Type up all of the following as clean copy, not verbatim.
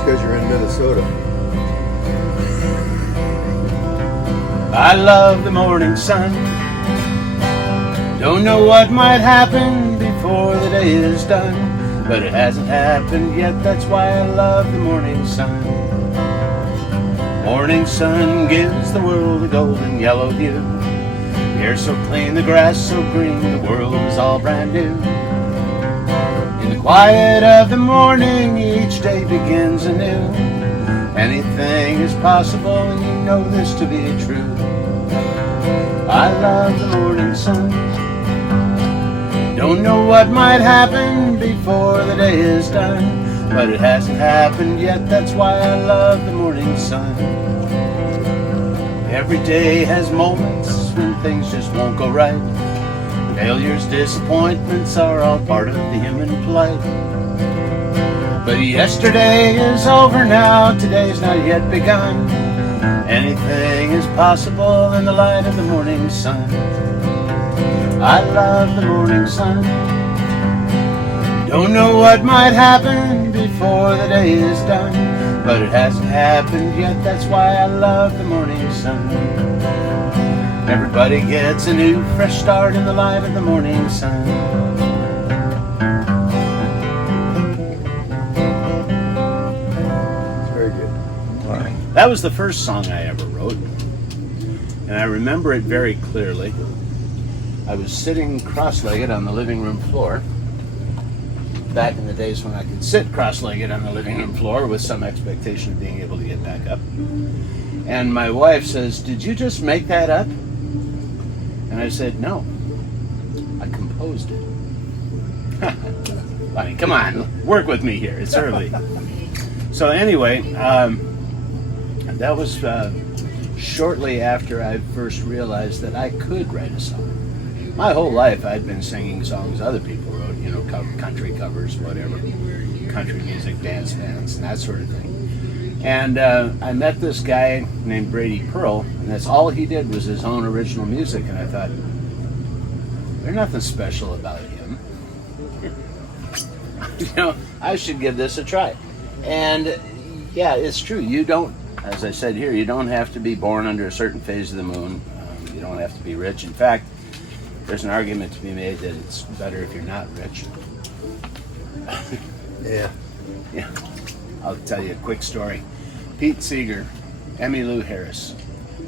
Just because you're in Minnesota. I love the morning sun. Don't know what might happen before the day is done, but it hasn't happened yet, that's why I love the morning sun. Morning sun gives the world a golden yellow hue. The air so clean, the grass so green, the world is all brand new. In the quiet of the morning, each day begins anew. Anything is possible, and you know this to be true. I love the morning sun. Don't know what might happen before the day is done, but it hasn't happened yet, that's why I love the morning sun. Every day has moments when things just won't go right. Failures, disappointments are all part of the human plight. But yesterday is over now, today's not yet begun. Anything is possible in the light of the morning sun. I love the morning sun. Don't know what might happen before the day is done, but it hasn't happened yet, that's why I love the morning sun. Everybody gets a new fresh start in the light of the morning sun. That was the first song I ever wrote, and I remember it very clearly. I was sitting cross-legged on the living room floor, back in the days when I could sit cross-legged on the living room floor with some expectation of being able to get back up. And my wife says, "Did you just make that up?" And I said, "No, I composed it." I mean, come on, work with me here, it's early. So anyway, that was shortly after I first realized that I could write a song. My whole life I'd been singing songs other people wrote, you know, country covers, whatever, country music, dance bands, and that sort of thing. And I met this guy named Brady Pearl, and that's all he did was his own original music, and I thought, there's nothing special about him. You know, I should give this a try. And yeah, it's true, you don't, as I said here, you don't have to be born under a certain phase of the moon. You don't have to be rich. In fact, there's an argument to be made that it's better if you're not rich. Yeah. Yeah. I'll tell you a quick story. Pete Seeger, Emmylou Harris,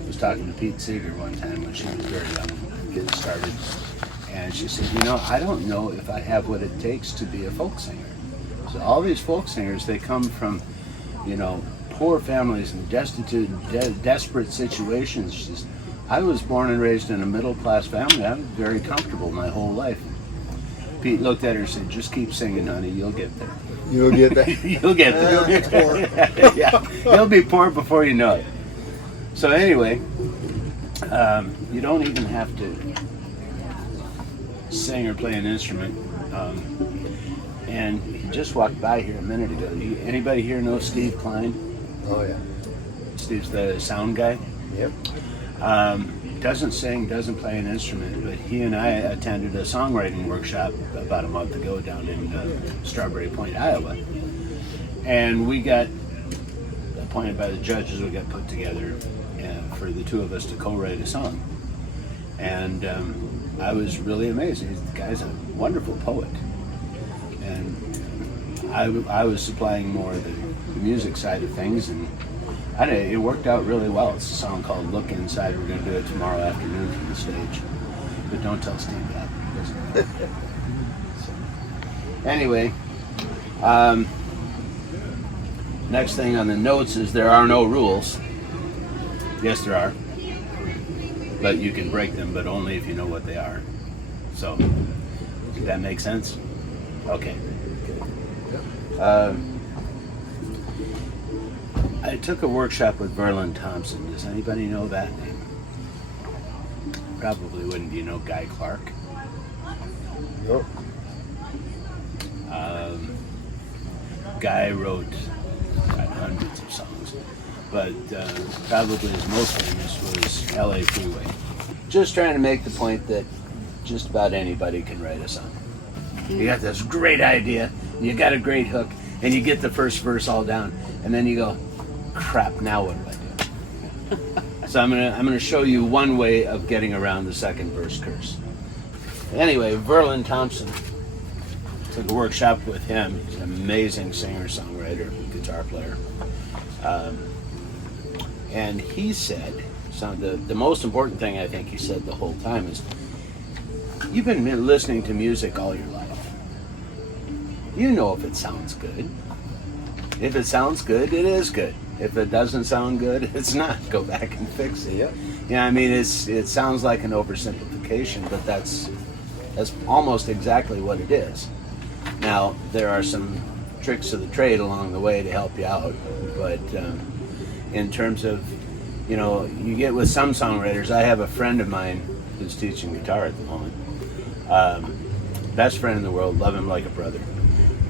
was talking to Pete Seeger one time when she was very young, getting started. And she said, "You know, I don't know if I have what it takes to be a folk singer." So all these folk singers, they come from, you know, poor families and destitute, desperate situations. She says, "I was born and raised in a middle-class family. I'm very comfortable my whole life." Pete looked at her and said, "Just keep singing, honey. You'll get there." You'll get there. You'll get there. You'll get poor. Yeah, you'll be poor before you know it. So anyway, you don't even have to sing or play an instrument. And he just walked by here a minute ago. Anybody here know Steve Klein? Oh yeah. Steve's the sound guy. Yep. Doesn't sing, doesn't play an instrument, but he and I attended a songwriting workshop about a month ago down in Strawberry Point, Iowa. And we got appointed by the judges, we got put together for the two of us to co-write a song. And I was really amazed. The guy's a wonderful poet. And I was supplying more of the music side of things, and it worked out really well. It's a song called "Look Inside." We're going to do it tomorrow afternoon from the stage. But don't tell Steve that. So, anyway, next thing on the notes is there are no rules. Yes, there are. But you can break them, but only if you know what they are. So, did that make sense? Okay. I took a workshop with Verlin Thompson. Does anybody know that name? Probably wouldn't. Do you know Guy Clark? Nope. Guy wrote hundreds of songs, but probably his most famous was LA Freeway. Just trying to make the point that just about anybody can write a song. You got this great idea, you got a great hook, and you get the first verse all down, and then you go, crap, now what do I do? So I'm gonna show you one way of getting around the second verse curse. Anyway, Verlin Thompson, took a workshop with him. He's an amazing singer-songwriter, guitar player. And he said, so the most important thing I think he said the whole time is, you've been listening to music all your life. You know if it sounds good. If it sounds good, it is good. If it doesn't sound good, it's not. Go back and fix it. Yeah, I mean, it sounds like an oversimplification, but that's almost exactly what it is. Now, there are some tricks of the trade along the way to help you out, but in terms of, you get with some songwriters. I have a friend of mine who's teaching guitar at the moment. Best friend in the world, love him like a brother,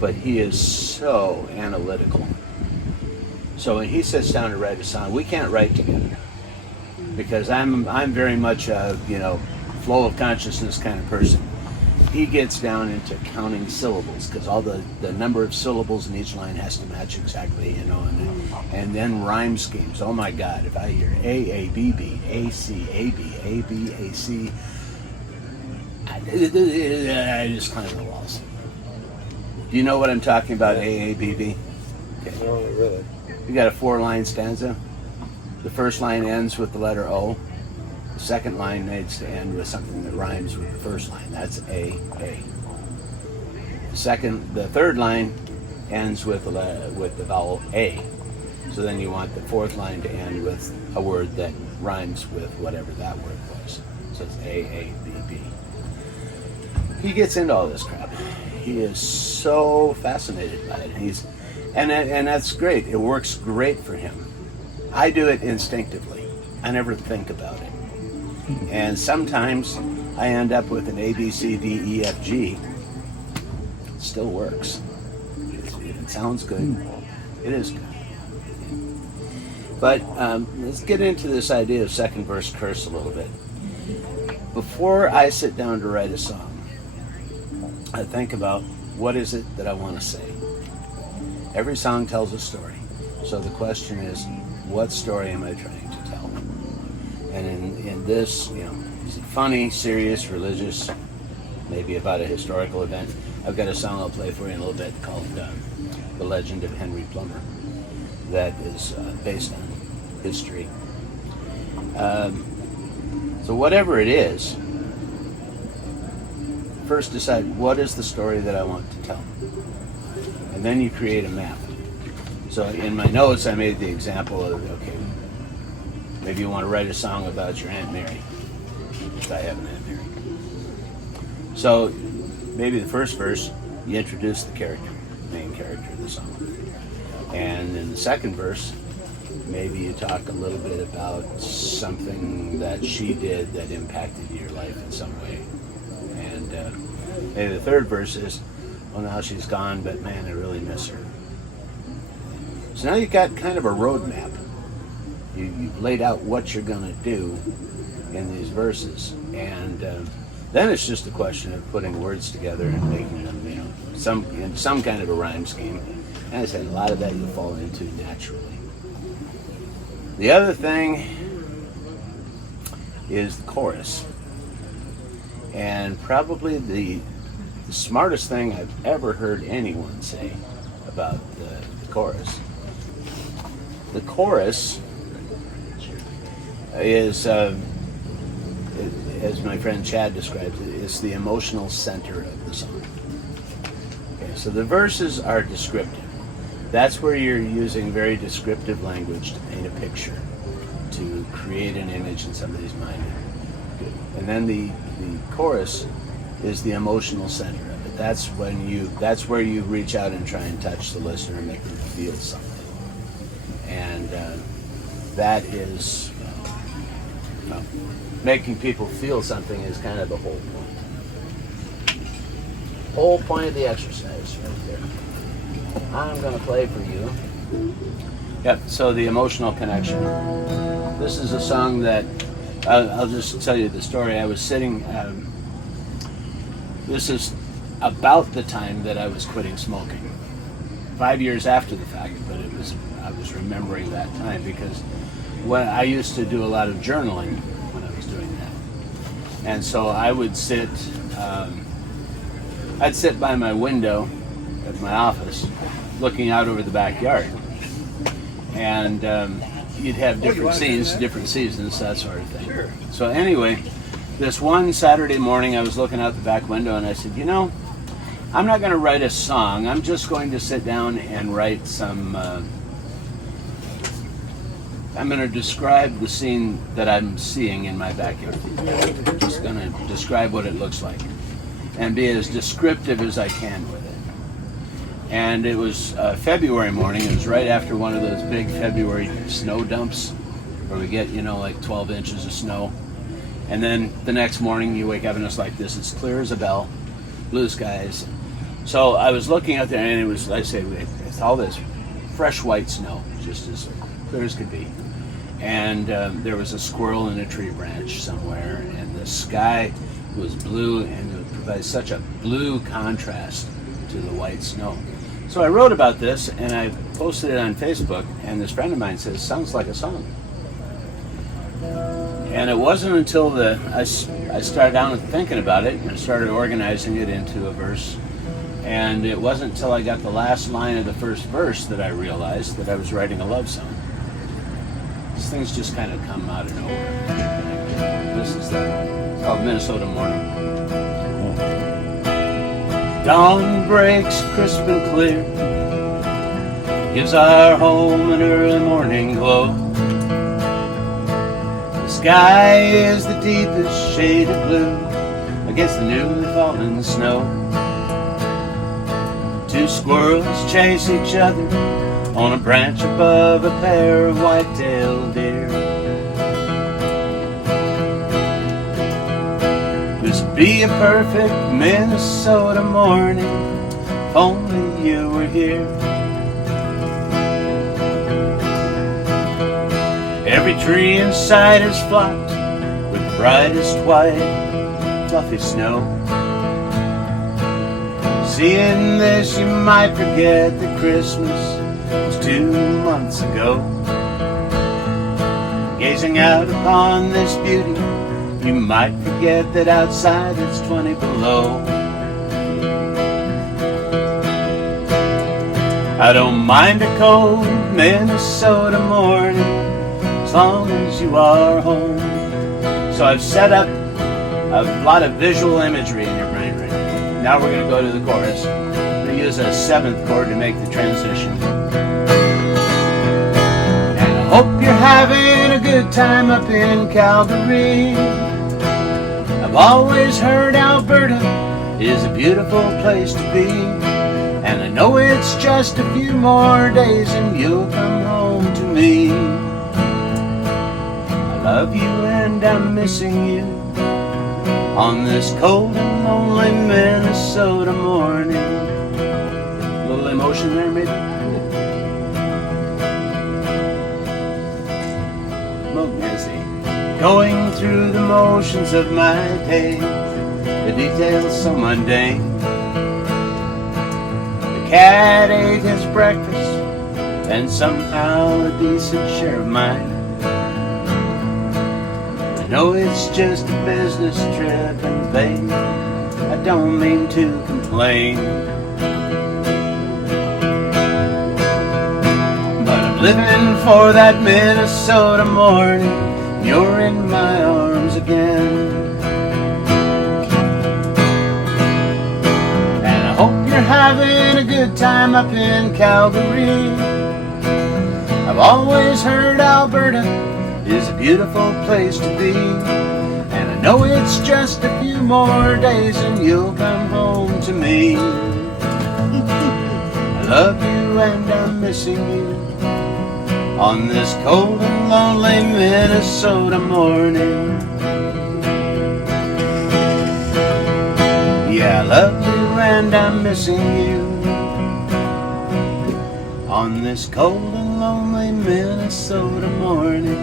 but he is so analytical. So when he sits down to write a song, we can't write together because I'm very much a flow of consciousness kind of person. He gets down into counting syllables because all the number of syllables in each line has to match exactly, and then rhyme schemes. Oh my God, if I hear A, A, B, B, A, C, A, B, A, B, A, C, I just climb the walls. Do you know what I'm talking about, A, A, B, B? Okay. No, really. You got a 4-line stanza. The first line ends with the letter O. The second line needs to end with something that rhymes with the first line. That's A, A. The third line ends with the vowel A. So then you want the fourth line to end with a word that rhymes with whatever that word was. So it's A, A, B, B. He gets into all this crap. He is so fascinated by it. And that's great. It works great for him. I do it instinctively. I never think about it. And sometimes I end up with an A, B, C, D, E, F, G. It still works. If it sounds good, it is good. But let's get into this idea of second verse curse a little bit. Before I sit down to write a song, I think about what is it that I want to say. Every song tells a story. So the question is, what story am I trying to tell? And in this, is it funny, serious, religious, maybe about a historical event? I've got a song I'll play for you in a little bit called The Legend of Henry Plummer that is based on history. So whatever it is, first decide what is the story that I want to tell. And then you create a map. So in my notes, I made the example of, okay, maybe you want to write a song about your Aunt Mary. I have an Aunt Mary. So maybe the first verse, you introduce the main character of the song. And in the second verse, maybe you talk a little bit about something that she did that impacted your life in some way. And maybe the third verse is, well, now she's gone, but man, I really miss her. So now you've got kind of a roadmap. You've laid out what you're going to do in these verses. And then it's just a question of putting words together and making them, in some kind of a rhyme scheme. And I said, a lot of that you'll fall into naturally. The other thing is the chorus. And probably the smartest thing I've ever heard anyone say about the chorus. The chorus is, as my friend Chad describes it, is the emotional center of the song. Okay, so the verses are descriptive. That's where you're using very descriptive language to paint a picture, to create an image in somebody's mind. Good. And then the chorus is the emotional center of it. That's where you reach out and try and touch the listener and make them feel something. And that is making people feel something is kind of the whole point. Whole point of the exercise right there. I'm going to play for you. Yep, so the emotional connection. This is a song that, I'll just tell you the story. I was sitting, this is about the time that I was quitting smoking. 5 years after the fact, but I was remembering that time because when I used to do a lot of journaling when I was doing that, and so I would sit. I'd sit by my window at my office, looking out over the backyard, and you'd have different scenes, different seasons, that sort of thing. Sure. So anyway, this one Saturday morning, I was looking out the back window, and I said, you know, I'm not going to write a song. I'm just going to sit down and write some. I'm going to describe the scene that I'm seeing in my backyard. Just going to describe what it looks like and be as descriptive as I can with it. And it was February morning. It was right after one of those big February snow dumps where we get, like 12 inches of snow. And then the next morning you wake up and it's like this. It's clear as a bell, blue skies. So I was looking out there and it was, I say, it's all this fresh white snow, just as clear as could be. And there was a squirrel in a tree branch somewhere, and the sky was blue, and it provided such a blue contrast to the white snow. So I wrote about this, and I posted it on Facebook, and this friend of mine says, sounds like a song. And it wasn't until I started down thinking about it, and I started organizing it into a verse, and it wasn't until I got the last line of the first verse that I realized that I was writing a love song. These things just kind of come out of nowhere. This is it's called Minnesota Morning. Dawn breaks crisp and clear, gives our home an early morning glow. The sky is the deepest shade of blue against the newly fallen snow. Two squirrels chase each other on a branch above a pair of white-tailed deer. This would be a perfect Minnesota morning if only you were here. Every tree in sight is flocked with the brightest white, fluffy snow. Seeing this, you might forget that Christmas was 2 months ago. Gazing out upon this beauty, you might forget that outside it's 20 below. I don't mind a cold Minnesota morning as long as you are home. So I've set up a lot of visual imagery in your brain right now. Now we're going to go to the chorus. I'm going to use a 7th chord to make the transition. Hope you're having a good time up in Calgary. I've always heard Alberta is a beautiful place to be, and I know it's just a few more days and you'll come home to me. I love you and I'm missing you on this cold and lonely Minnesota morning. A little emotion there maybe? Going through the motions of my day, the details so mundane. The cat ate his breakfast, and somehow a decent share of mine. I know it's just a business trip, and babe, I don't mean to complain. But I'm living for that Minnesota morning. You're in my arms again. And I hope you're having a good time up in Calgary. I've always heard Alberta is a beautiful place to be, and I know it's just a few more days and you'll come home to me. I love you and I'm missing you on this cold and lonely Minnesota morning. Yeah, I love you and I'm missing you on this cold and lonely Minnesota morning.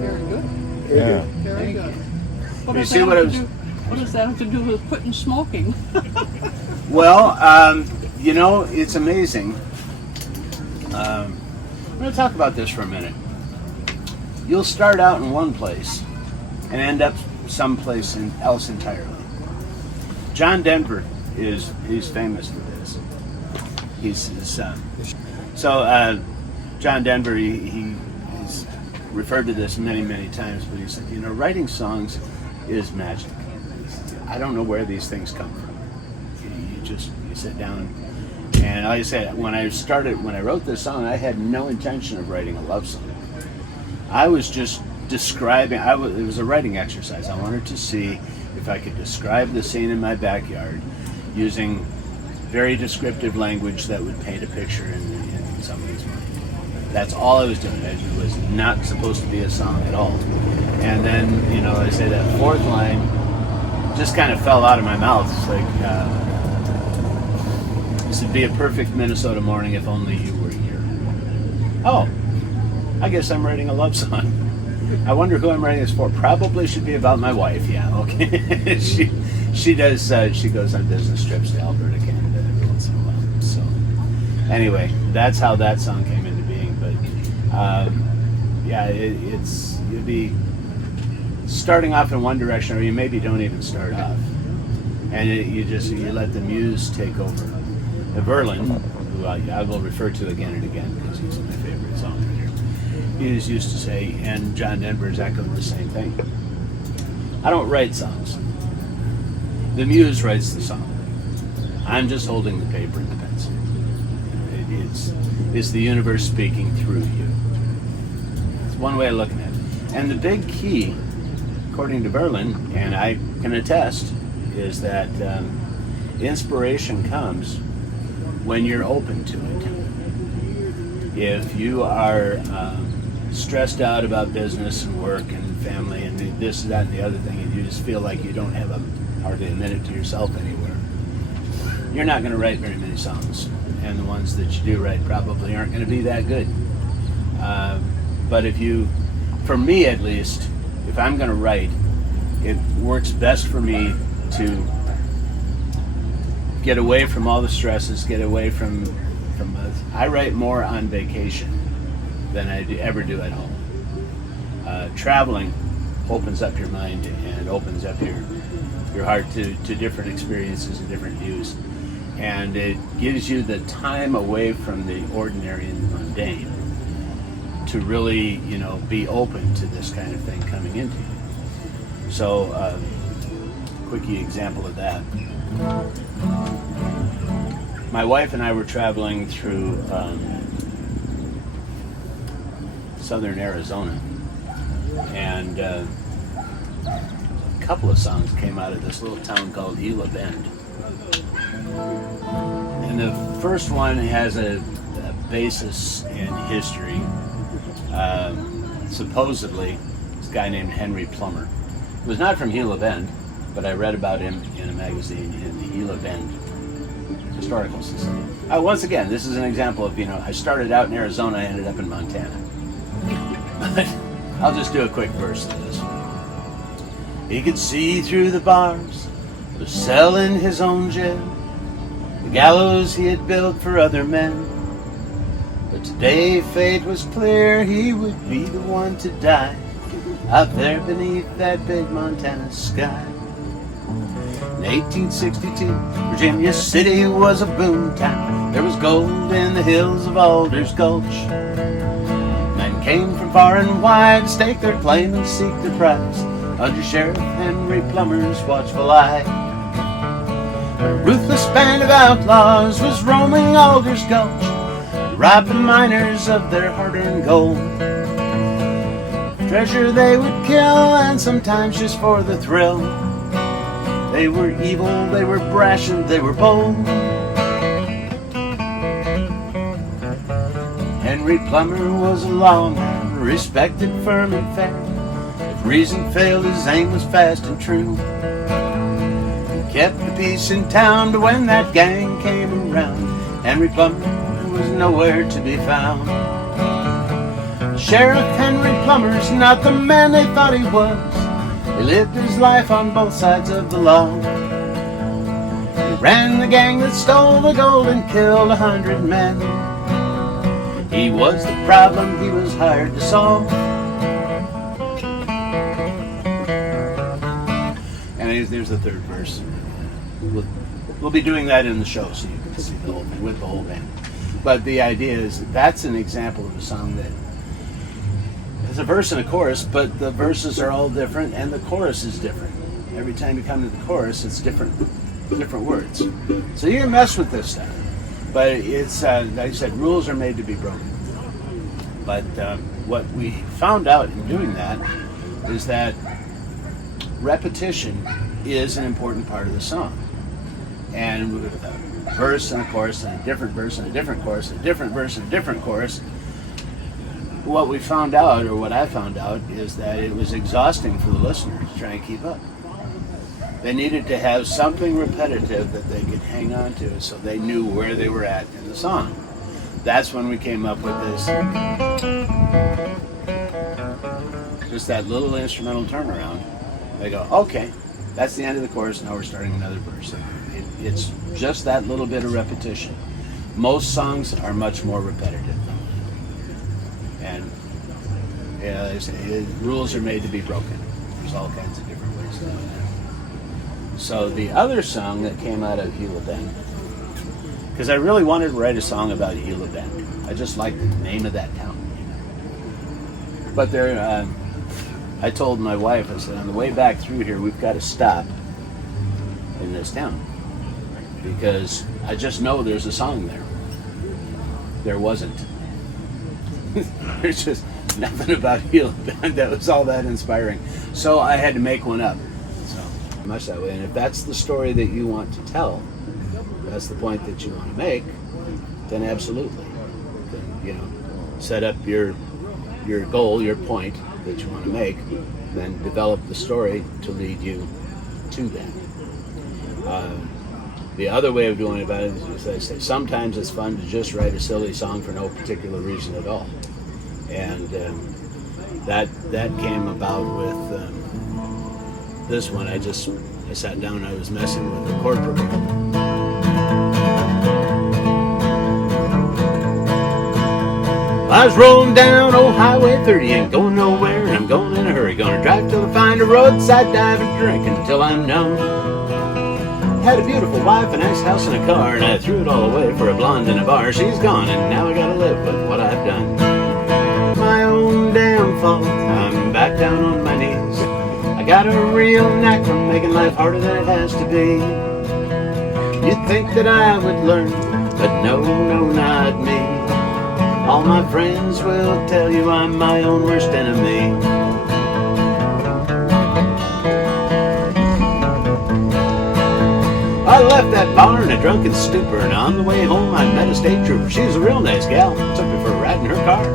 Very good. Yeah. Very good. Well, You see what I was... What does that have to do with quitting smoking? Well, you know, it's amazing. I'm going to talk about this for a minute. You'll start out in one place and end up someplace else entirely. John Denver he's famous for this. He's his son. So John Denver, he's referred to this many, many times, but he said, you know, writing songs is magic. I don't know where these things come from. You sit down, and like I said, when I wrote this song, I had no intention of writing a love song. I was just describing, it was a writing exercise. I wanted to see if I could describe the scene in my backyard using very descriptive language that would paint a picture in somebody's mind. That's all I was doing. It was not supposed to be a song at all. And then, you know, I say that fourth line just kind of fell out of my mouth. It's like, this would be a perfect Minnesota morning if only you were here. Oh, I guess I'm writing a love song. I wonder who I'm writing this for. Probably should be about my wife. Yeah, okay. she does. She goes on business trips to Alberta, Canada every once in a while. So anyway, that's how that song came into being. But yeah, you'd be starting off in one direction, or you maybe don't even start off, and you let the muse take over. Verlin, who I will refer to again and again because he's my favorite songwriter, he used to say, and John Denver's echoed the same thing, I don't write songs. The muse writes the song. I'm just holding the paper and the pencil. It's the universe speaking through you. It's one way of looking at it. And the big key, according to Verlin, and I can attest, is that inspiration comes when you're open to it. If you are stressed out about business and work and family and this, that, and the other thing, and you just feel like you don't have hardly a minute to yourself anywhere, you're not going to write very many songs. And the ones that you do write probably aren't going to be that good. But for me at least, if I'm going to write, it works best for me to get away from all the stresses, get away from I write more on vacation than I ever do at home. Traveling opens up your mind and opens up your heart to different experiences and different views. And it gives you the time away from the ordinary and mundane to really, you know, be open to this kind of thing coming into you. So, quickie example of that. My wife and I were traveling through southern Arizona, and a couple of songs came out of this little town called Gila Bend. And the first one has a basis in history. Supposedly, this guy named Henry Plummer. He was not from Gila Bend, but I read about him in a magazine in the Gila Bend Historical Society. Once again, this is an example of, you know, I started out in Arizona, I ended up in Montana. But I'll just do a quick verse of this. He could see through the bars, was selling his own jail, the gallows he had built for other men. But today fate was clear, he would be the one to die out there beneath that big Montana sky. In 1862, Virginia City was a boom town. There was gold in the hills of Alder's Gulch. Men came from far and wide to stake their claim and seek their prize under Sheriff Henry Plummer's watchful eye. A ruthless band of outlaws was roaming Alder's Gulch, robbing miners of their hard-earned gold. Treasure they would kill, and sometimes just for the thrill. They were evil, they were brash, and they were bold. Henry Plummer was a lawman, respected, firm, and fair. If reason failed, his aim was fast and true. He kept the peace in town, but when that gang came around, Henry Plummer was nowhere to be found. Sheriff Henry Plummer's not the man they thought he was. He lived his life on both sides of the law. He ran the gang that stole the gold and killed 100 men. He was the problem he was hired to solve. And there's the third verse. We'll be doing that in the show so you can see the whole thing with the whole band. But the idea is that's an example of a song that has a verse and a chorus, but the verses are all different and the chorus is different. Every time you come to the chorus, it's different words. So you can mess with this stuff. But it's, like I said, rules are made to be broken. But what we found out in doing that is that repetition is an important part of the song. And with a verse and a chorus and a different verse and a different chorus and a different verse and a different chorus, what we found out, or what I found out, is that it was exhausting for the listener to try and keep up. They needed to have something repetitive that they could hang on to so they knew where they were at in the song. That's when we came up with this, just that little instrumental turnaround. They go, okay, that's the end of the chorus, now we're starting another verse. It's just that little bit of repetition. Most songs are much more repetitive. And they say, rules are made to be broken. There's all kinds of different ways to do that. So the other song that came out of Gila Bend, because I really wanted to write a song about Gila Bend. I just liked the name of that town. But there, I told my wife, I said, on the way back through here, we've got to stop in this town. Because I just know there's a song there. There wasn't. There's just nothing about Gila Bend that was all that inspiring. So I had to make one up. So much that way. And if that's the story that you want to tell, that's the point that you want to make, then absolutely. Then, set up your goal, your point that you want to make, then develop the story to lead you to that. The other way of doing about it is, as I say, sometimes it's fun to just write a silly song for no particular reason at all. And that came about with this one. I sat down and I was messing with the chord progression. I was rolling down old Highway 30, ain't going nowhere, and I'm going in a hurry. Gonna drive till I find a roadside dive and drink until I'm numb. Had a beautiful wife, a nice house and a car, and I threw it all away for a blonde in a bar. She's gone, and now I gotta live with what I've done. My own damn fault, I'm back down on my knees. I got a real knack for making life harder than it has to be. You'd think that I would learn, but no, not me. All my friends will tell you I'm my own worst enemy. I left that bar in a drunken stupor, and on the way home I met a state trooper. She was a real nice gal, took me for a ride in her car.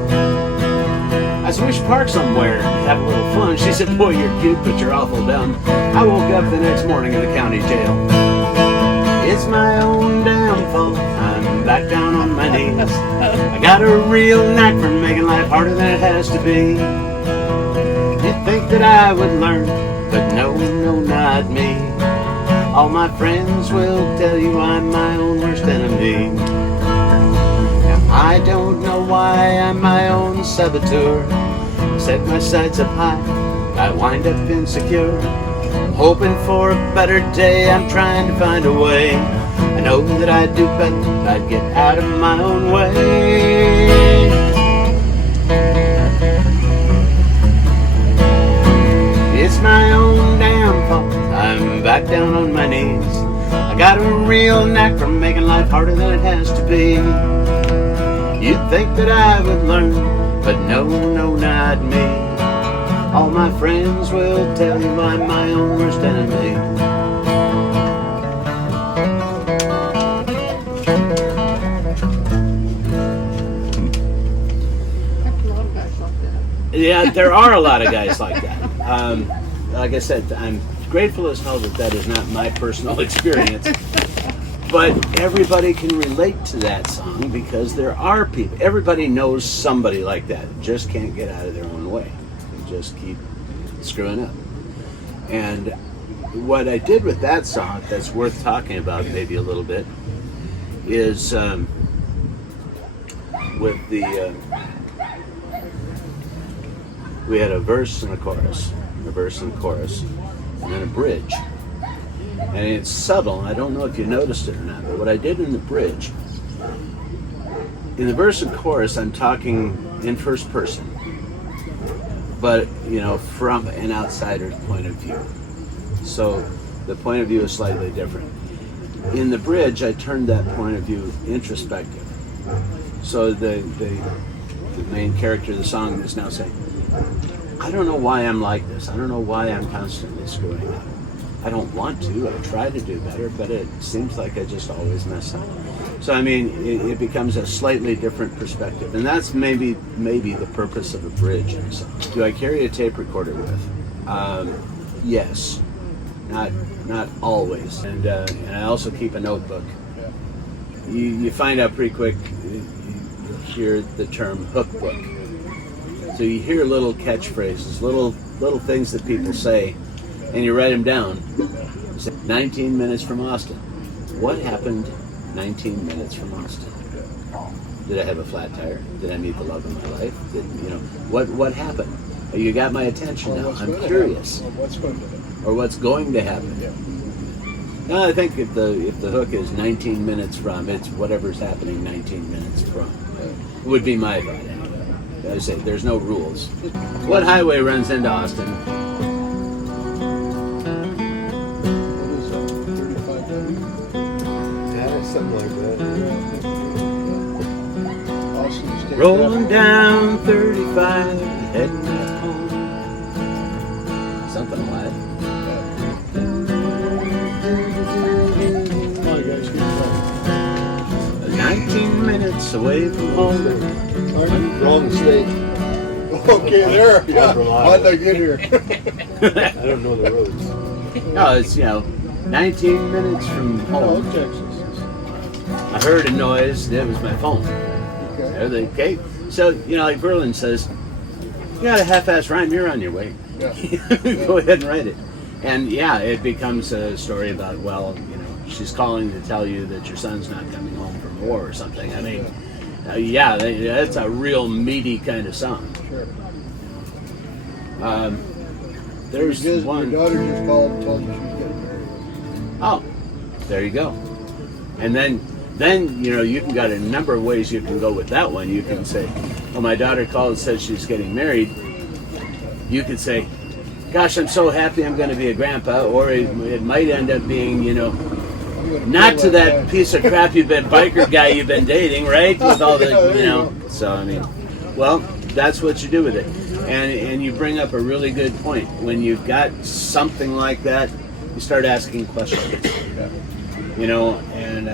I said, we should park somewhere and have a little fun. She said, boy, you're cute, but you're awful dumb. I woke up the next morning in the county jail. It's my own damn fault, I'm back down on my knees. I got a real knack for making life harder than it has to be. You'd think that I would learn, but no, not me. All my friends will tell you I'm my own worst enemy. Now, I don't know why I'm my own saboteur. Set my sights up high, I wind up insecure. I'm hoping for a better day, I'm trying to find a way. I know that I'd do better if I'd get out of my own way. It's my own damn fault, I'm back down on my knees. I got a real knack for making life harder than it has to be. You'd think that I would learn, but no, not me. All my friends will tell you I'm my own worst enemy. Yeah, there are a lot of guys like that. Like I said, I'm grateful as hell that is not my personal experience. But everybody can relate to that song because there are people. Everybody knows somebody like that. Just can't get out of their own way. They just keep screwing up. And what I did with that song that's worth talking about maybe a little bit is with the we had a verse and a chorus, and then a bridge. And it's subtle, I don't know if you noticed it or not, but what I did in the bridge, in the verse and chorus, I'm talking in first person, but from an outsider's point of view. So the point of view is slightly different. In the bridge, I turned that point of view introspective. So the main character of the song is now saying, I don't know why I'm like this. I don't know why I'm constantly screwing up. I don't want to. I try to do better, but it seems like I just always mess up. So I mean, it becomes a slightly different perspective, and that's maybe the purpose of a bridge in a song. Do I carry a tape recorder with? Yes, not always, and I also keep a notebook. You find out pretty quick. You hear the term hook book. So you hear little catchphrases, little things that people say, and you write them down. 19 minutes from Austin. What happened 19 minutes from Austin? Did I have a flat tire? Did I meet the love of my life? What happened? You got my attention now. I'm curious. Or what's going to happen? Now I think if the hook is 19 minutes from, it's whatever's happening 19 minutes from. Would be my thought. I say there's no rules. What highway runs into Austin? Yeah, something like that. Rolling down 35, heading back home. Something like that. 19 minutes away from home. Wrong state. Okay, there. Yeah. How'd I get here? I don't know the roads. No, it's 19 minutes from Oh, home. Texas. I heard a noise. It was my phone. Okay. Okay. So like Berlin says, you got a half-ass rhyme. You're on your way. Yeah. Go ahead and write it. And it becomes a story about she's calling to tell you that your son's not coming home from war or something. I mean. That's a real meaty kind of song. Sure. There's one. Your daughter just called and told you she was getting married. Oh, there you go. And then you can got a number of ways you can go with that one. You can say, "Oh, my daughter called and said she's getting married." You could say, "Gosh, I'm so happy I'm going to be a grandpa," or it might end up being, not to that piece of crap biker guy you've been dating, right? With all the, So I mean, well, that's what you do with it, and you bring up a really good point. When you've got something like that, you start asking questions. And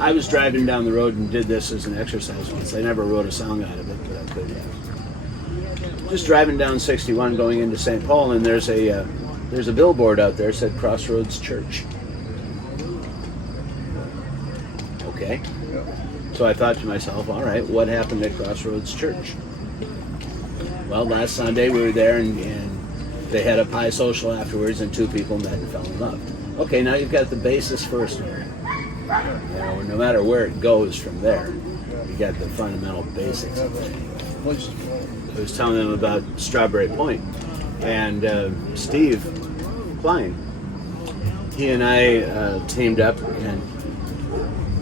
I was driving down the road and did this as an exercise once. I never wrote a song out of it, but I could have. Just driving down 61 going into St. Paul, and there's a billboard out there that said Crossroads Church. Okay. So I thought to myself, all right, what happened at Crossroads Church? Well, last Sunday we were there, and they had a pie social afterwards, and two people met and fell in love. Okay, now you've got the basis for a story. No matter where it goes from there, you got the fundamental basics of it. I was telling them about Strawberry Point, and Steve Klein, he and I teamed up, and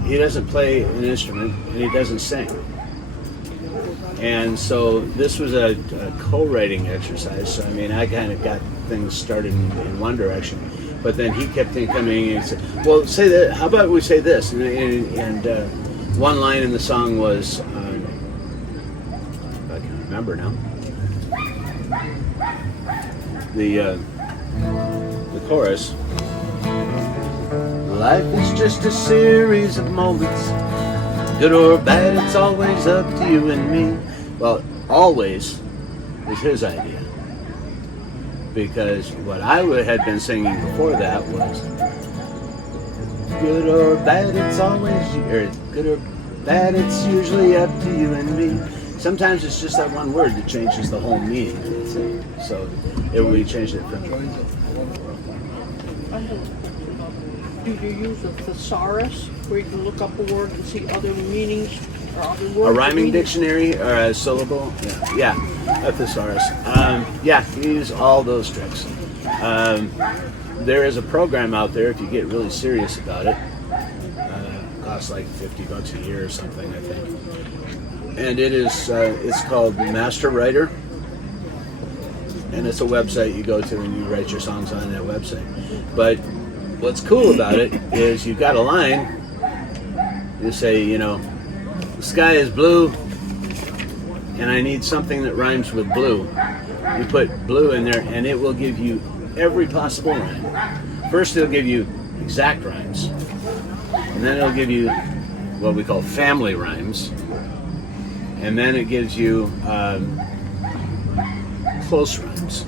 he doesn't play an instrument and he doesn't sing. And so this was a co-writing exercise. So I mean, I kind of got things started in one direction, but then he kept coming and said, "Well, say that. How about we say this?" And one line in the song was, if I can remember now, the chorus. Life is just a series of moments, good or bad, it's always up to you and me. Well, always was his idea, because what I had been singing before that was good or bad, it's always, or good or bad, it's usually up to you and me. Sometimes it's just that one word that changes the whole meaning. That's it. So we changed it from. Do you use a thesaurus where you can look up a word and see other meanings or other words? A rhyming meaning? dictionary or a syllable? Yeah, a thesaurus. Yeah, you use all those tricks. There is a program out there if you get really serious about it. It costs like $50 a year or something, I think. And it is it's called Master Writer. And it's a website you go to and you write your songs on that website. But what's cool about it is you've got a line. You say, you know, the sky is blue and I need something that rhymes with blue. You put blue in there and it will give you every possible rhyme. First it'll give you exact rhymes. And then it'll give you what we call family rhymes. And then it gives you close rhymes,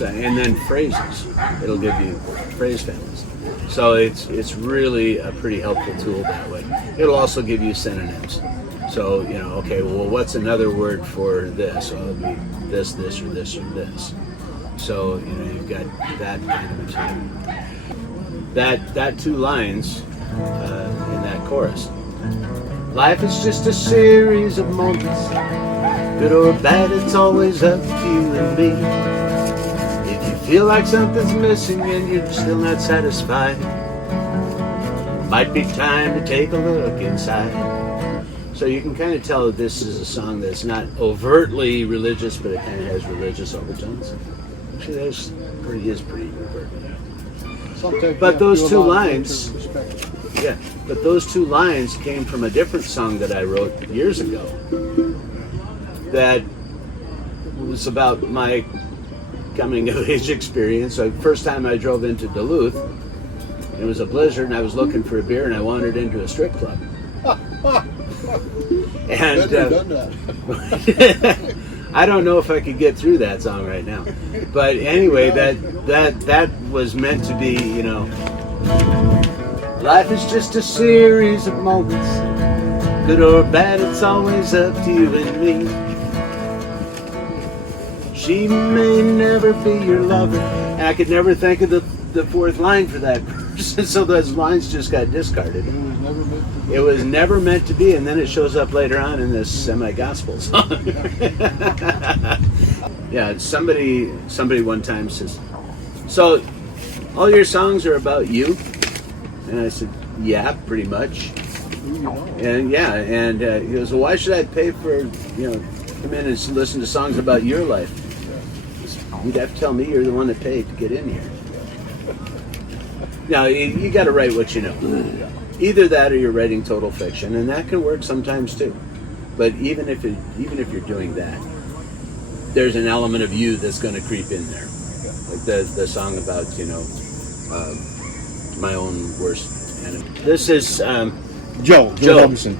and then phrases. It'll give you phrase families. So it's really a pretty helpful tool that way. It'll also give you synonyms. So, you know, okay, well, what's another word for this? Well, it'll be this, this, or this, or this. So, you know, you've got that kind of a tool. That 2 lines in that chorus. Life is just a series of moments. Good or bad, it's always up to you and me. If you feel like something's missing and you're still not satisfied, might be time to take a look inside. So you can kind of tell that this is a song that's not overtly religious, but it kind of has religious overtones. Actually, that is pretty overt. But those 2 lines, but those 2 lines came from a different song that I wrote years ago. That was about my coming of age experience. So first time I drove into Duluth, it was a blizzard and I was looking for a beer and I wandered into a strip club. And I don't know if I could get through that song right now. But anyway, that was meant to be, you know, life is just a series of moments. Good or bad, it's always up to you and me. She may never be your lover. And I could never think of the 4th line for that person, so those lines just got discarded. It was never meant to be, and then it shows up later on in this semi-gospel song. Yeah, somebody one time says, so all your songs are about you? And I said, yeah, pretty much. And yeah, and he goes, well, why should I pay for, you know, come in and listen to songs about your life? You'd have to tell me you're the one that paid to get in here. Now, you got to write what you know. Either that or you're writing total fiction, and that can work sometimes too. But even if you're doing that, there's an element of you that's going to creep in there. Like the song about, you know, my own worst enemy. This is Joe Helgeson.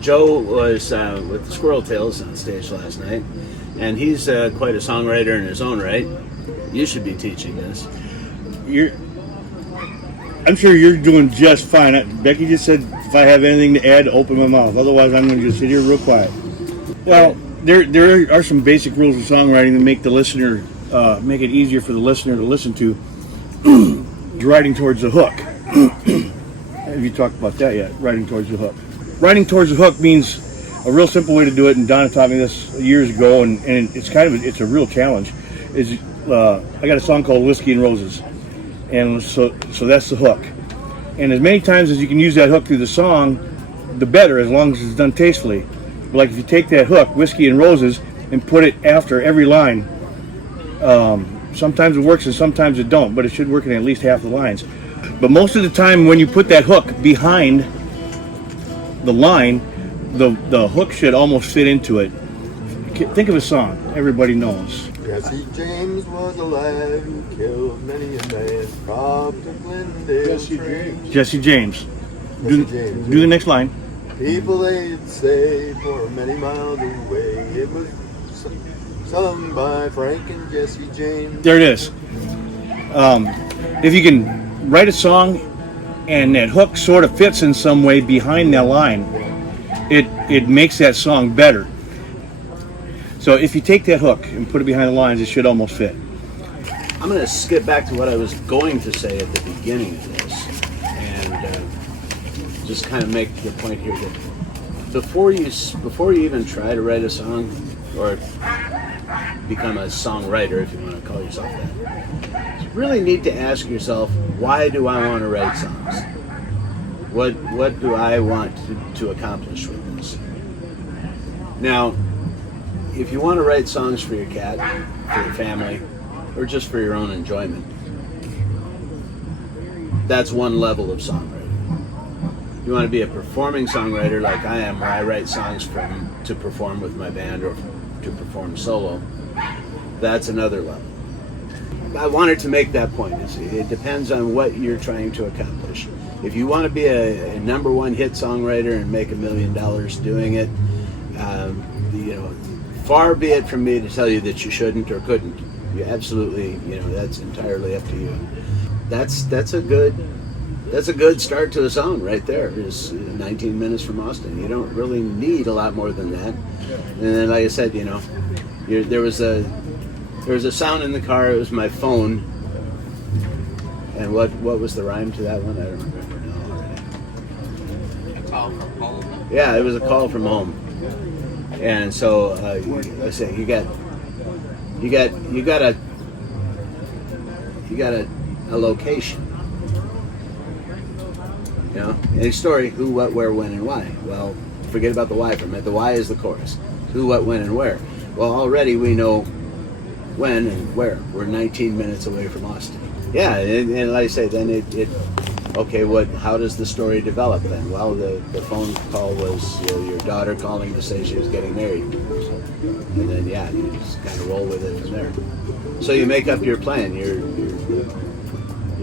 Joe was with the Squirrel Tails on stage last night, and he's quite a songwriter in his own right. You should be teaching this. I'm sure you're doing just fine. Becky just said if I have anything to add, open my mouth. Otherwise, I'm going to just sit here real quiet. Well, there are some basic rules of songwriting that make the listener, make it easier for the listener to listen to. Writing towards the hook. Have you talked about that yet? Writing towards the hook. Writing towards the hook means a real simple way to do it, and Donna taught me this years ago, and it's it's a real challenge. Is I got a song called Whiskey and Roses, and so that's the hook. And as many times as you can use that hook through the song, the better, as long as it's done tastefully. But like if you take that hook, Whiskey and Roses, and put it after every line, sometimes it works and sometimes it don't, but it should work in at least half the lines. But most of the time when you put that hook behind the line, the hook should almost fit into it. Think of a song everybody knows. Jesse James was a lad who killed many a man, robbed a Glendale train. Jesse James. Jesse James. Do the next line. People they'd say for many miles away. It was sung by Frank and Jesse James. There it is. If you can write a song and that hook sort of fits in some way behind that line, it makes that song better. So if you take that hook and put it behind the lines, it should almost fit. I'm going to skip back to what I was going to say at the beginning of this, and just kind of make the point here that before you even try to write a song or become a songwriter, if you want to call yourself that, you really need to ask yourself, why do I want to write songs? What do I want to accomplish with this? Now, if you want to write songs for your cat, for your family, or just for your own enjoyment, that's one level of songwriting. You want to be a performing songwriter like I am, where I write songs to perform with my band or to perform solo, that's another level. I wanted to make that point. It depends on what you're trying to accomplish. If you want to be a number one hit songwriter and make $1 million doing it, far be it from me to tell you that you shouldn't or couldn't. You absolutely, that's entirely up to you. That's a good start to a song right there. It's 19 minutes from Austin. You don't really need a lot more than that. And then, like I said, there was a sound in the car. It was my phone. And what was the rhyme to that one? I don't remember now. A call from home. Yeah, it was a call from home. And so I say you got a location. Any story, who, what, where, when, and why. Well, forget about the why for a minute. The why is the chorus. Who, what, when, and where. Well, already we know when and where. We're 19 minutes away from Austin. Yeah, and like I say, then how does the story develop then? Well, the phone call was your daughter calling to say she was getting married. And then, you just kind of roll with it from there. So you make up your plan, your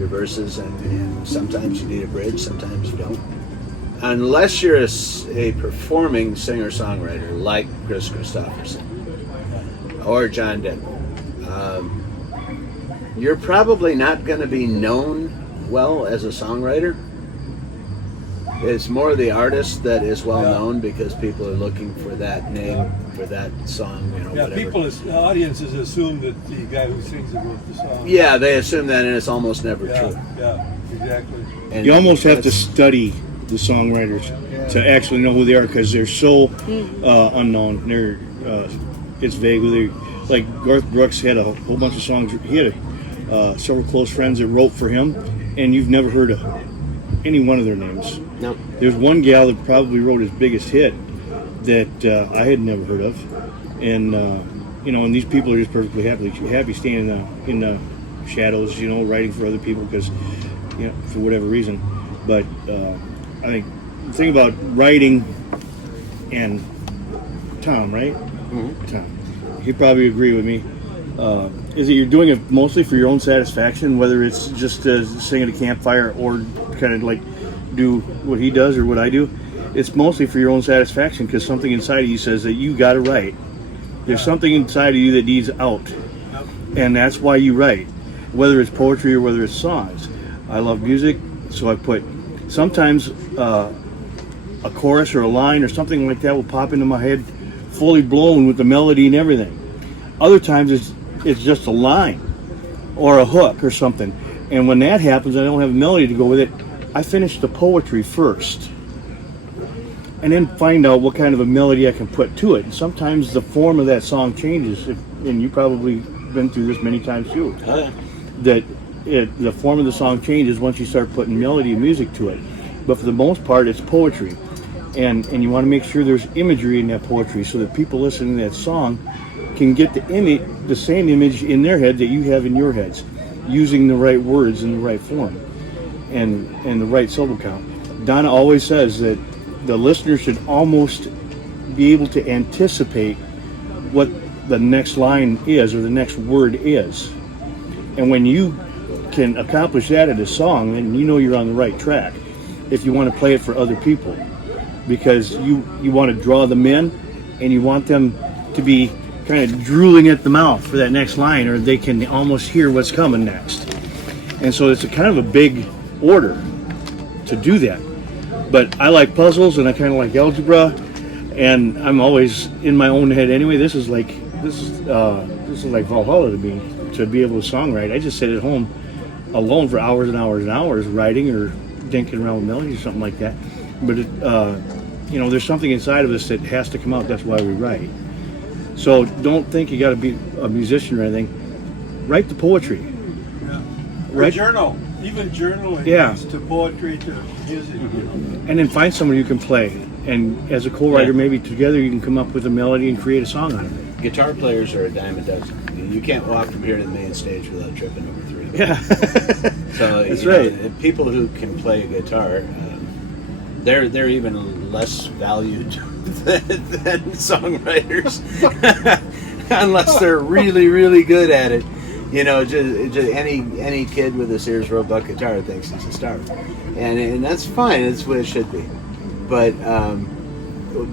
verses, and sometimes you need a bridge, sometimes you don't. Unless you're a performing singer-songwriter like Chris Christopherson or John Denver, you're probably not going to be known well as a songwriter. It's more the artist that is well known because people are looking for that name, for that song, whatever. The audiences assume that the guy who sings it wrote the song. Yeah, they assume that, and it's almost never true. Yeah, exactly. And You almost have to study the songwriters to actually know who they are, because they're so unknown. It's vague. Like Garth Brooks had a whole bunch of songs. He had several close friends that wrote for him, and you've never heard of any one of their names. No. There's one gal that probably wrote his biggest hit that I had never heard of, and and these people are just perfectly happy staying in the shadows, writing for other people because, for whatever reason. But I think the thing about writing, and Tom, right? Mm-hmm. Tom, he'd probably agree with me. Is that you're doing it mostly for your own satisfaction, whether it's just sing at a campfire or kind of like do what he does or what I do. It's mostly for your own satisfaction because something inside of you says that you got to write. There's something inside of you that needs out, and that's why you write, whether it's poetry or whether it's songs. I love music, so I put sometimes a chorus or a line or something like that will pop into my head fully blown with the melody and everything. Other times it's just a line or a hook or something, and when that happens, I don't have a melody to go with it. I finish the poetry first and then find out what kind of a melody I can put to it. And sometimes the form of that song changes, and you probably been through this many times too. That the form of the song changes once you start putting melody and music to it. But for the most part, it's poetry, and you want to make sure there's imagery in that poetry so that people listening to that song can get the same image in their head that you have in your heads, using the right words in the right form and the right syllable count. Donna always says that the listener should almost be able to anticipate what the next line is or the next word is. And when you can accomplish that in a song, then you know you're on the right track if you want to play it for other people, because you want to draw them in and you want them to be kind of drooling at the mouth for that next line, or they can almost hear what's coming next. And so it's a kind of a big order to do that. But I like puzzles and I kind of like algebra, and I'm always in my own head anyway. This is like this is like Valhalla to me, to be able to songwrite. I just sit at home alone for hours and hours and hours writing or dinking around with melodies or something like that. But you know, there's something inside of us that has to come out. That's why we write. So don't think you got to be a musician or anything. Write the poetry. Yeah. Or Right. journal. Even journaling. Yeah. To poetry, to music. You know. And then find someone you can play. And as a co-writer, Yeah. maybe together you can come up with a melody and create a song out of it. Guitar players are a dime a dozen. You can't walk from here to the main stage without tripping over 3. Yeah. So That's you know, right. people who can play a guitar, they're even less valued than songwriters, unless they're really, really good at it. You know, just any kid with a Sears Roebuck guitar thinks he's a star, and that's fine. That's what it should be. But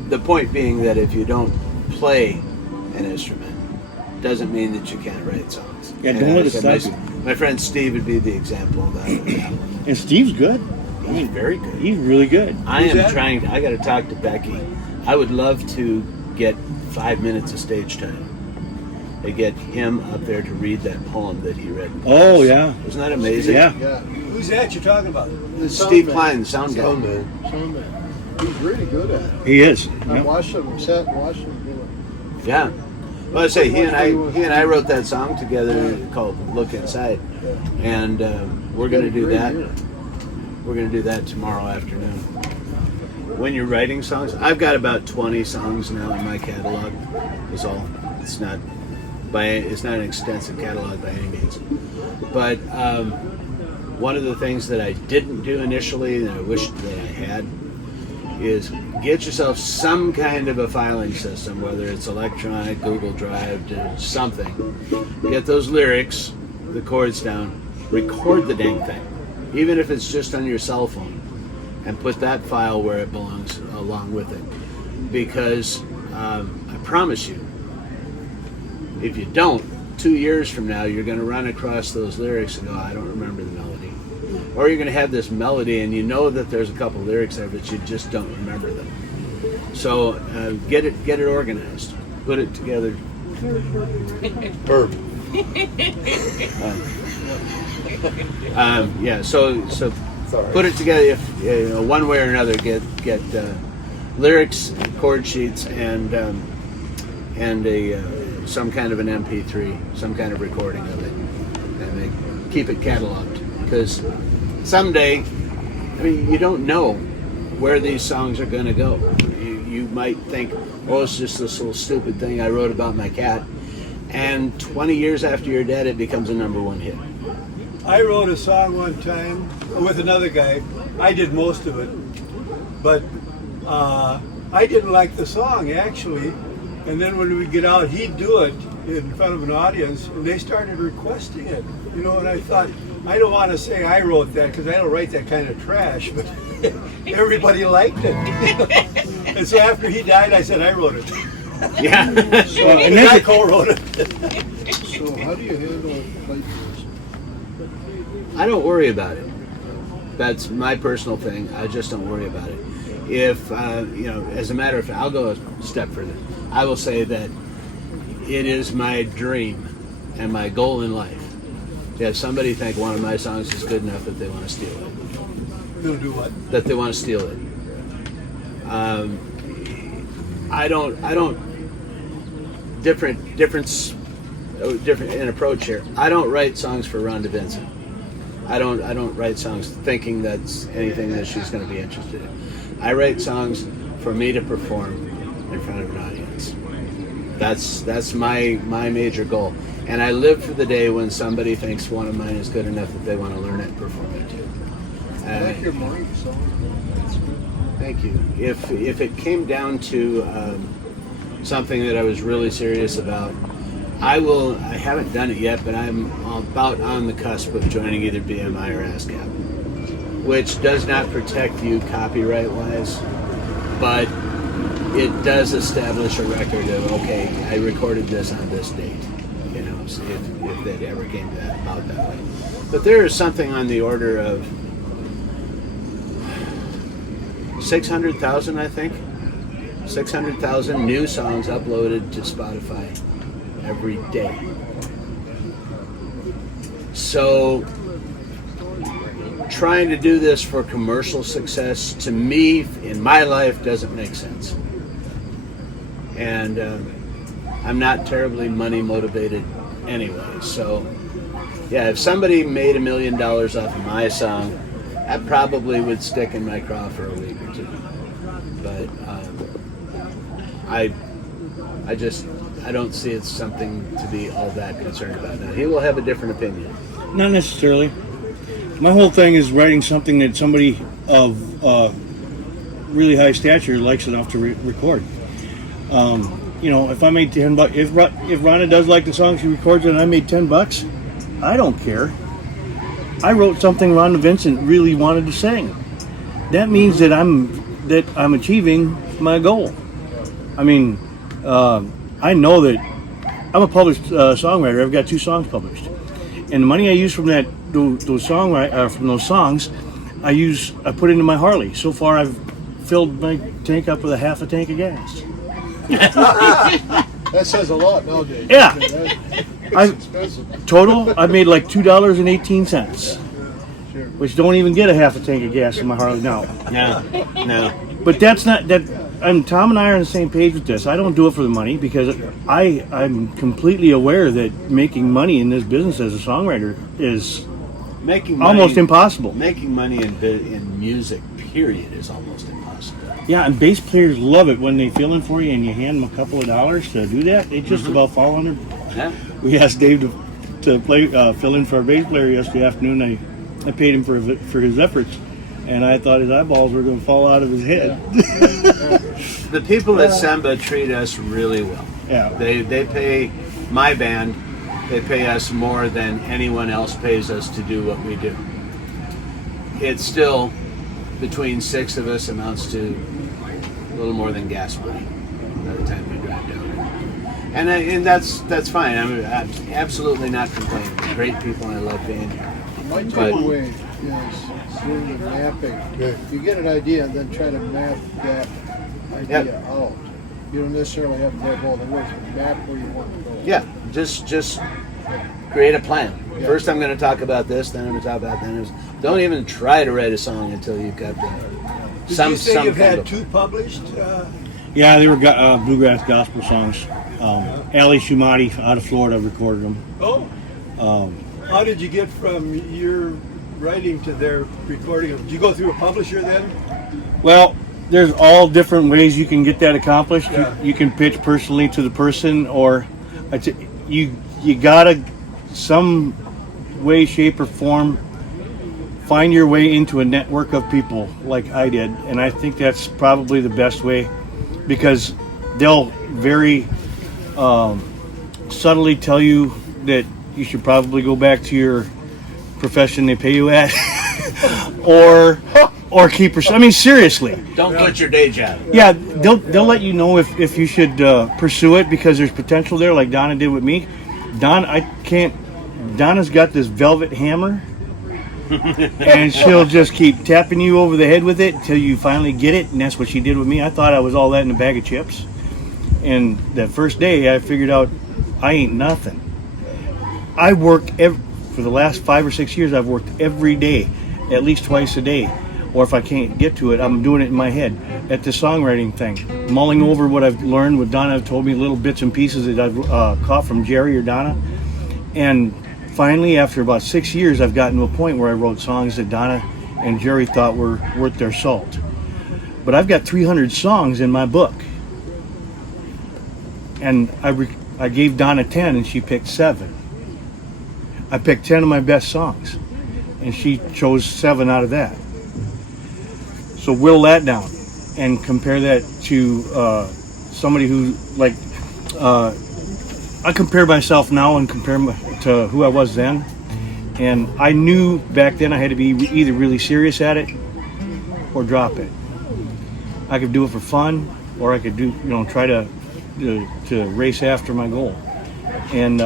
the point being that if you don't play an instrument, doesn't mean that you can't write songs. Yeah, And don't let it so stop you. my friend Steve would be the example of that. And Steve's good. He's very good. He's really good. I Who's am that? trying. I got to talk to Becky. I would love to get 5 minutes of stage time to get him up there to read that poem that he read. Oh, yeah. Isn't that amazing? Yeah. Yeah. Who's that you're talking about? The Steve sound man. Klein, the sound guy. Sound man. Sound man. He's really good at it. He is. I Yep. watched him, sat and watched him do it. Yeah. Well, I say he and I wrote that song together called "Look Inside," and we're going to do Great that. ear. We're going to do that tomorrow afternoon. When you're writing songs, I've got about 20 songs now in my catalog. Is all. It's not an extensive catalog by any means. But one of the things that I didn't do initially, and I wish that I had, is get yourself some kind of a filing system, whether it's electronic, Google Drive, something. Get those lyrics, the chords down, record the dang thing, even if it's just on your cell phone, and put that file where it belongs along with it. Because I promise you, if you don't, 2 years from now, you're going to run across those lyrics and go, I don't remember the melody. Or you're going to have this melody and you know that there's a couple lyrics there, but you just don't remember them. So get it organized. Put it together. Herb. Yeah. So Sorry. put it together. If you know, one way or another, get lyrics, chord sheets, and some kind of an MP3, some kind of recording of it, and keep it cataloged. Because someday, I mean, you don't know where these songs are going to go. You might think, oh, it's just this little stupid thing I wrote about my cat, and 20 years after you're dead, it becomes a #1 hit. I wrote a song one time with another guy. I did most of it, but I didn't like the song actually. And then when we get out, he'd do it in front of an audience, and they started requesting it. You know, and I thought, I don't want to say I wrote that because I don't write that kind of trash, but everybody liked it. And so after he died, I said I wrote it. Yeah. So, and and that's I a- co-wrote it. So how do you handle plagiarism? I don't worry about it. That's my personal thing. I just don't worry about it. If, you know, as a matter of fact, I'll go a step further. I will say that it is my dream and my goal in life to have somebody think one of my songs is good enough that they want to steal it. Gonna do what? That they want to steal it. I don't, different in approach here. I don't write songs for Rhonda Vincent. I don't write songs thinking that's anything that she's going to be interested in. I write songs for me to perform in front of an audience. That's my major goal. And I live for the day when somebody thinks one of mine is good enough that they want to learn it and perform it too. I like your mind song. That's good. Thank you. If it came down to something that I was really serious about, I haven't done it yet, but I'm about on the cusp of joining either BMI or ASCAP, which does not protect you copyright-wise, but it does establish a record of, okay, I recorded this on this date, you know, so if that ever came to that, about that way. But there is something on the order of 600,000, I think. 600,000 new songs uploaded to Spotify every day. So trying to do this for commercial success, to me, in my life, doesn't make sense. And I'm not terribly money motivated anyway. So yeah, if somebody made $1 million off of my song, that probably would stick in my craw for a week or two. But I don't see it's something to be all that concerned about. Now, he will have a different opinion. Not necessarily. My whole thing is writing something that somebody of really high stature likes enough to record. You know, if I made $10, if Rhonda does like the song, she records it, and I made $10, I don't care. I wrote something Rhonda Vincent really wanted to sing. That means that I'm achieving my goal. I mean, I know that I'm a published songwriter. I've got 2 songs published, and the money I use from those songs, I put into my Harley. So far, I've filled my tank up with a half a tank of gas. That says a lot nowadays. Yeah. It's expensive. Total, I made like $2.18, Sure. which don't even get a half a tank of gas in my Harley now. No. But that's not that. Tom and I are on the same page with this. I don't do it for the money because I'm completely aware that making money in this business as a songwriter is Making money, almost impossible. Making money in music, period, is almost impossible. Yeah, and bass players love it when they fill in for you and you hand them a couple of dollars to do that. They just about fall under. Yeah. We asked Dave to play fill in for our bass player yesterday afternoon. I paid him for his efforts, and I thought his eyeballs were going to fall out of his head. The people at SEMBA treat us really well. Yeah. They pay my band, they pay us more than anyone else pays us to do what we do. It's still, between 6 of us, amounts to a little more than gas money by the time we drive down. And that's fine. I'm absolutely not complaining. They're great people, and I love being here. My But- takeaway is doing the mapping. Yeah. You get an idea and then try to map that idea out. You don't necessarily have to have all the words, but map where you want to go. Yeah, just create a plan. Yeah. First, I'm going to talk about this. Then I'm going to talk about that. Don't even try to write a song until you've got Did you say you've had kind of- 2 published? Yeah, they were bluegrass gospel songs. Ali Shumati out of Florida recorded them. How did you get from your writing to their recording? Did you go through a publisher then? Well, there's all different ways you can get that accomplished. Yeah. You can pitch personally to the person, or you gotta, some way, shape, or form, find your way into a network of people like I did, and I think that's probably the best way, because they'll very subtly tell you that you should probably go back to your profession they pay you at, or keep. I mean, seriously. Don't quit your day job. Yeah, they'll let you know if you should pursue it, because there's potential there, like Donna did with me. Donna's got this velvet hammer, and she'll just keep tapping you over the head with it until you finally get it, and that's what she did with me. I thought I was all that in a bag of chips, and that first day I figured out I ain't nothing. I work for the last 5 or 6 years. I've worked every day, at least twice a day. Or if I can't get to it, I'm doing it in my head at the songwriting thing, mulling over what I've learned, what Donna told me, little bits and pieces that I've caught from Jerry or Donna. And finally, after about 6 years, I've gotten to a point where I wrote songs that Donna and Jerry thought were worth their salt. But I've got 300 songs in my book. And I gave Donna 10 and she picked 7. I picked 10 of my best songs and she chose 7 out of that. So whittle that down and compare that to somebody who, like, I compare myself now and compare to who I was then. And I knew back then I had to be either really serious at it or drop it. I could do it for fun, or I could try to race after my goal. And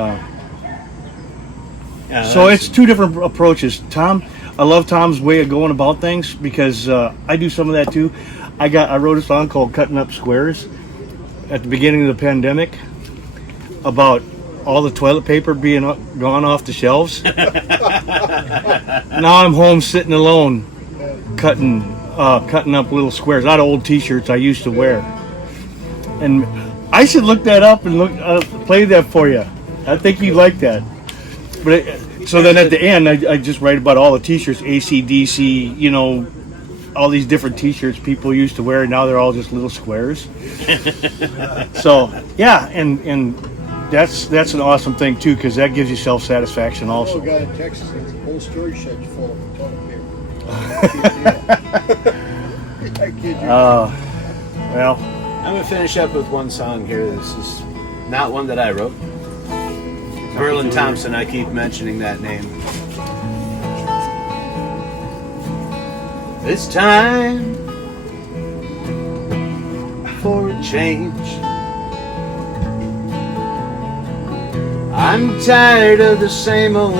so it's 2 different approaches. Tom, I love Tom's way of going about things, because I do some of that too. I wrote a song called "Cutting Up Squares" at the beginning of the pandemic about all the toilet paper being gone off the shelves. Now I'm home sitting alone, cutting up little squares out of old T-shirts I used to wear. And I should look that up and play that for you. I think you'd like that. But so then at the end, I just write about all the T-shirts, AC/DC, you know, all these different T-shirts people used to wear. Now they're all just little squares. So yeah, and that's an awesome thing too, because that gives you self-satisfaction also. Oh, got in Texas, it's a whole storage shed full of toilet paper. I kid you. Well, I'm gonna finish up with one song here. This is not one that I wrote. Merlin Thompson, I keep mentioning that name. It's time for a change. I'm tired of the same old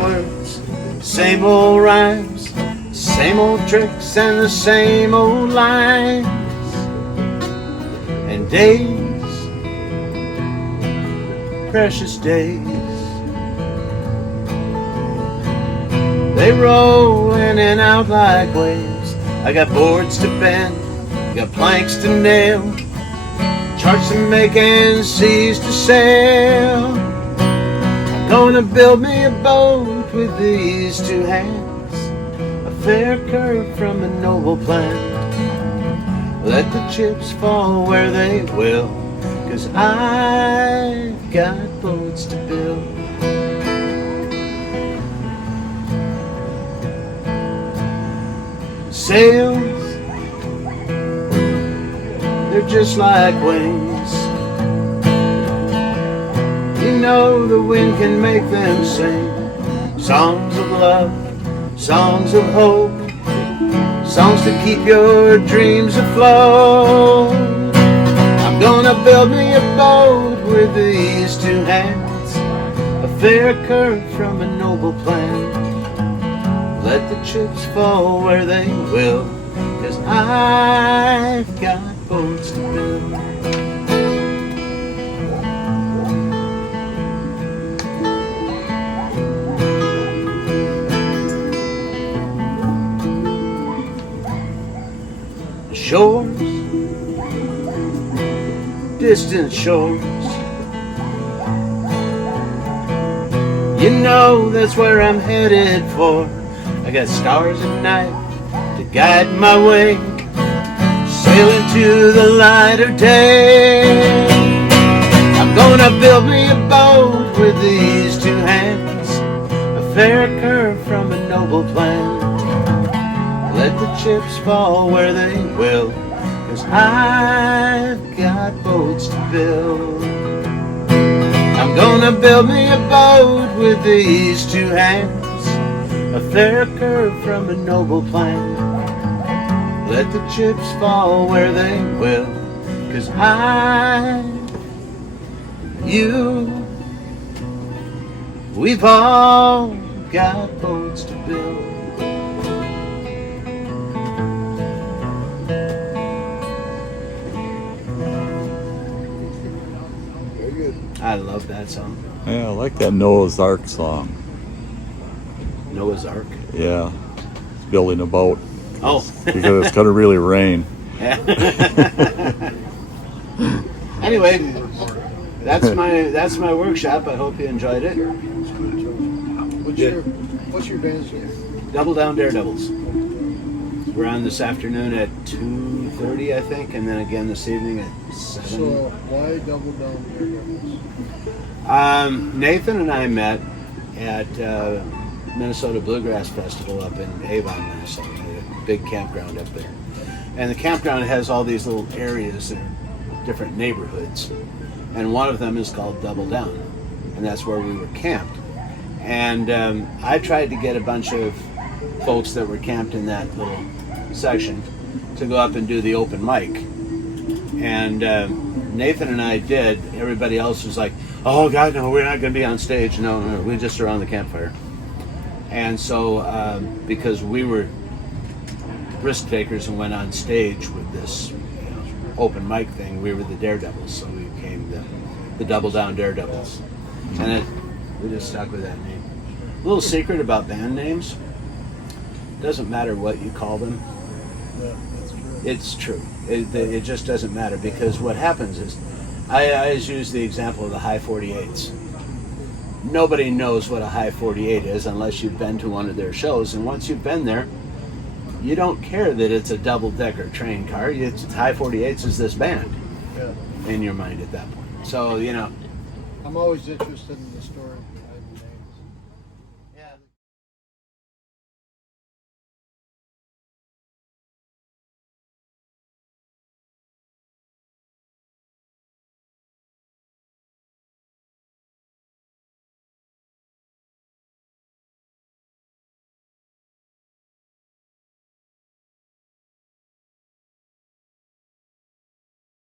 words, same old rhymes, same old tricks and the same old lines. And days, precious days, they roll in and out like waves. I got boards to bend, got planks to nail, charts to make and seas to sail. I'm gonna build me a boat with these two hands, a fair curve from a noble plan. Let the chips fall where they will, 'cause I've got boats to build. Sails, they're just like wings. You know the wind can make them sing songs of love, songs of hope, songs to keep your dreams afloat. I'm gonna build me a boat with these two hands, a fair curve from a noble plan. Let the chips fall where they will, 'cause I've got boats to build. The shores, distant shores, you know that's where I'm headed for. I got stars at night to guide my way, sailing to the light of day. I'm gonna build me a boat with these two hands, a fair curve from a noble plan. Let the chips fall where they will, 'cause I've got boats to build. I'm gonna build me a boat with these two hands, a fair curve from a noble plan. Let the chips fall where they will, 'cause we've all got boats to build. Very good. I love that song. Yeah, I like that Noah's Ark song. Noah's Ark. Yeah, it's building a boat Oh. because it's gonna really rain. Anyway, that's my workshop. I hope you enjoyed it. What's your band's name? Double Down Daredevils. We're on this afternoon at 2:30, I think, and then again this evening at 7. So why Double Down Daredevils? Nathan and I met at Minnesota Bluegrass Festival up in Avon, Minnesota, a big campground up there. And the campground has all these little areas that are different neighborhoods. And one of them is called Double Down. And that's where we were camped. And I tried to get a bunch of folks that were camped in that little section to go up and do the open mic. And Nathan and I did. Everybody else was like, oh God, no, we're not going to be on stage. No, we're just around the campfire. And so because we were risk takers and went on stage with this open mic thing, we were the Daredevils, so we became the Double Down Daredevils. And we just stuck with that name. A little secret about band names: doesn't matter what you call them. Yeah, that's true. It's true. It just doesn't matter, because what happens is, I always use the example of the high 48s. Nobody knows what a high 48 is unless you've been to one of their shows, and once you've been there, you don't care that it's a double-decker train car. It's high 48s is this band Yeah. in your mind at that point. So, you know, I'm always interested in the story.